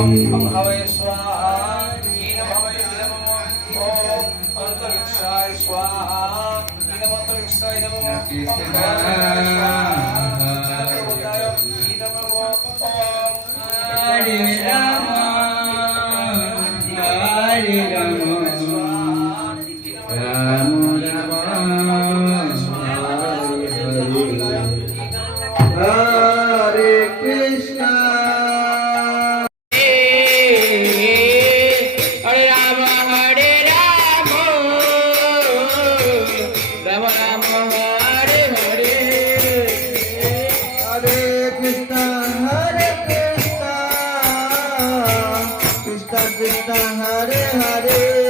भवे स्वाहा हीन भवे नमो ओम अंतरिक्षाय स्वाहा हीन अंतरिक्षाय नमो ओम भवे स्वाहा चक्रवर्ताय हीन नमो ओम हरे राम हरे राम राम हरे कृष्ण हरे Ram Ram Ram Hare Hare Hare Krishna Krishna Krishna Hare Hare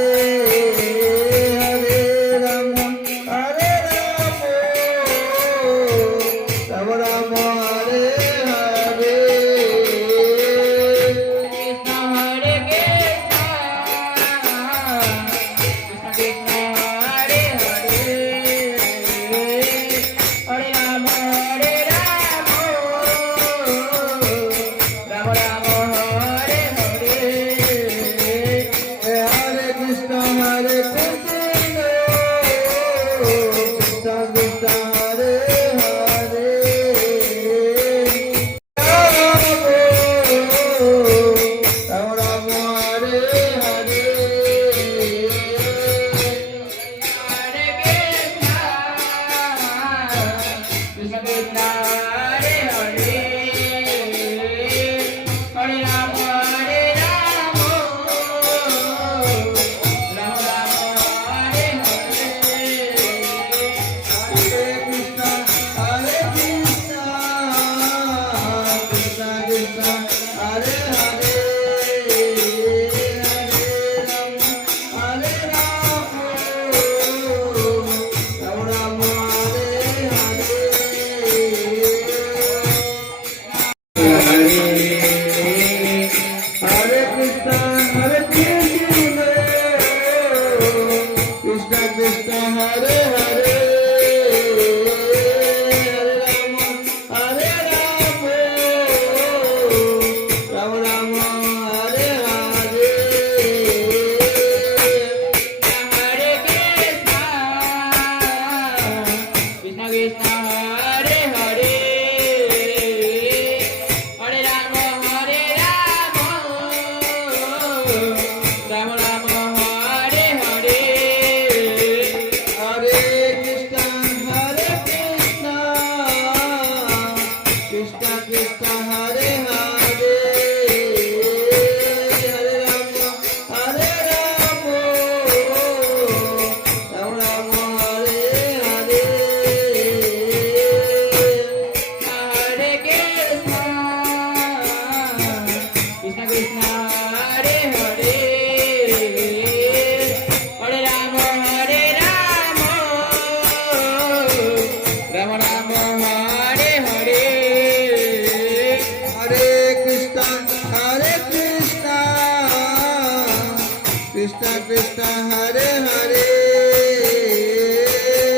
Krishna Krishna Hare Hare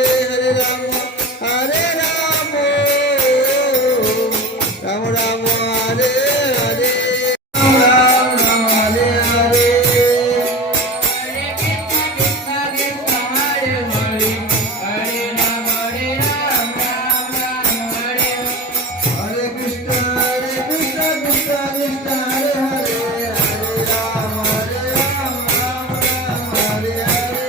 Hare Rama Hare Rama Rama Rama Hare Hare Rama Rama Hare Hare Hare Krishna Krishna Krishna Hare Hare Hare Rama Rama Hare Hare Krishna Krishna Krishna Hare Hare Hare Rama Hare Rama Hare Hare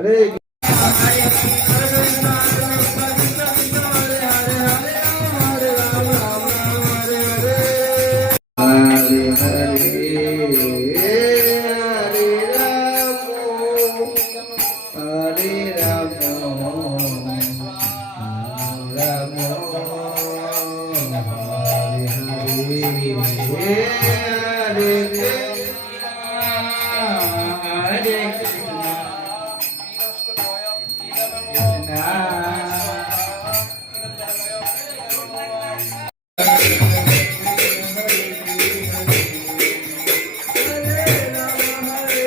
हरे कृष्ण हरे राम राम राम हरे हरे हरे राम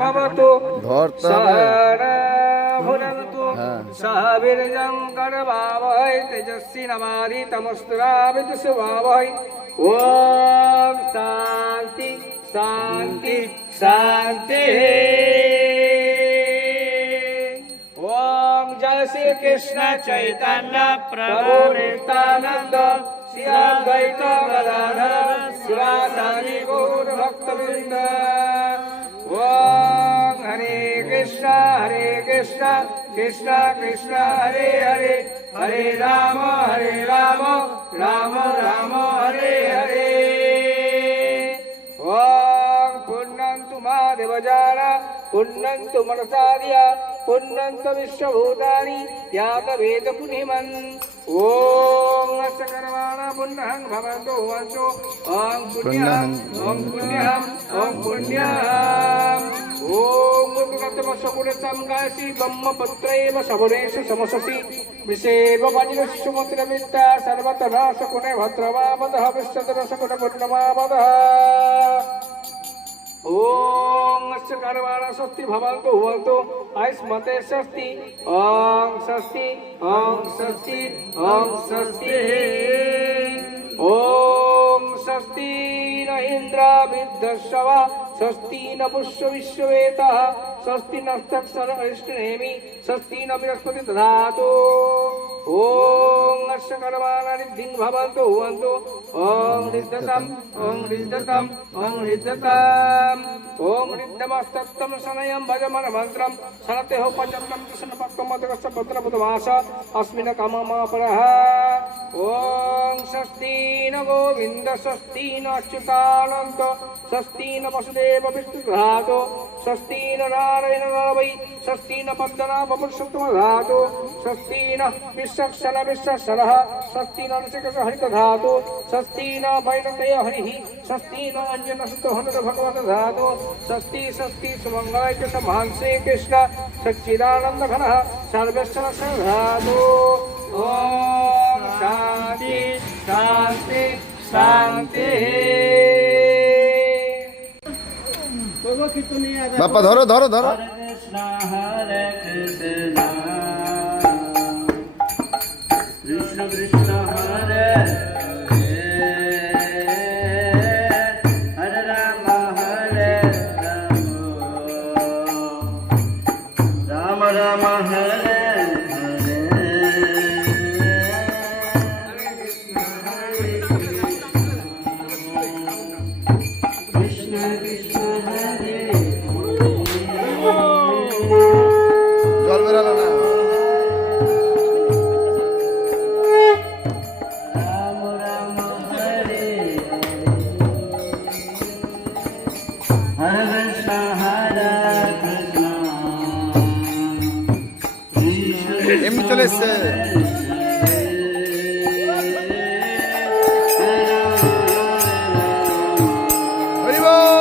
भवतु भुनन्तु सावीर्यं करवावहै तेजस्विनावधीतमस्तुराविदुषवावहै ॐ शान्ति शान्ति शान्तिः ॐ जय श्री कृष्ण चैतन्य प्रभु नित्यानंद श्री अद्वैत गदाधर शिवासादि गौर भक्तवृंद ओम हरे कृष्ण कृष्ण कृष्ण हरे हरे हरे राम राम राम हरे हरे ओम पुण्यन्तु महादेवजाना पुण्यन्तु मनसार्य पुण्यन्तु विश्वभूतानि त्यागवेद पुनिमन् ओम सकर्वाण पुण्यं भवन्तु वन्तु ओम पुण्यं ओम पुण्यं ओम पुण्यं ओम मुक्तमसकुलतं गायसी ब्रह्मपत्रैव सबरेषु समससि विषेव वज्रशुमत्रवित्ता सर्वतः सकुणे भद्रवामदः विश्वतरसकुण पुण्यमामदः ओम सकर्वाण स्वस्ति भवन्तु भवन्तु आयुष्मते स्वस्ति ओम स्वस्ति ओम स्वस्ति ओम स्वस्ति ओम स्वस्ति न इंद्र विद्धस्व स्वस्ति न पुष्प विश्ववेतः स्वस्ति नस्तक्षरष्टनेमि स्वस्ति न बृहस्पति दधातु ओम सकर्वाण रिद्धिं भवन्तु भवन्तु ओम रिद्धतम् ओम रिद्धतम् ओम रिद्धतम् ओम रिद्धमस्तत्तं शनयं भजमन मन्त्रं शनते हो पंचम कृष्ण पक्कमदकस्य पुत्रपुतवास अस्मिन् काममापरः ओम स्वस्ति न गोविन्द स्वस्ति न अच्युतानन्द स्वस्ति न वसुदेव विष्णुधातु स्वस्ति न नारायण वै स्वस्ति न पद्मनाभ पुरुषोत्तमधातु स्वस्ति न विश्वक्षण विश्वक्षरः स्वस्ति न ऋषिकेश हरितधातु स्वस्ति न वैनतेय हरिः स्वस्ति न अंजनसुतो हनुमत भगवत धातु स्वस्ति स्वस्ति सुमंगलाय समान् श्रीकृष्ण सच्चिदानंद घनः सर्वेश्वर धातु ओम शांति शांति शांति बापा धरो धरो धरो हरे कृष्ण कृष्ण हरे हरे राम राम राम हरे জল বেরালো না এমনি চলে এসছে। হরি বল।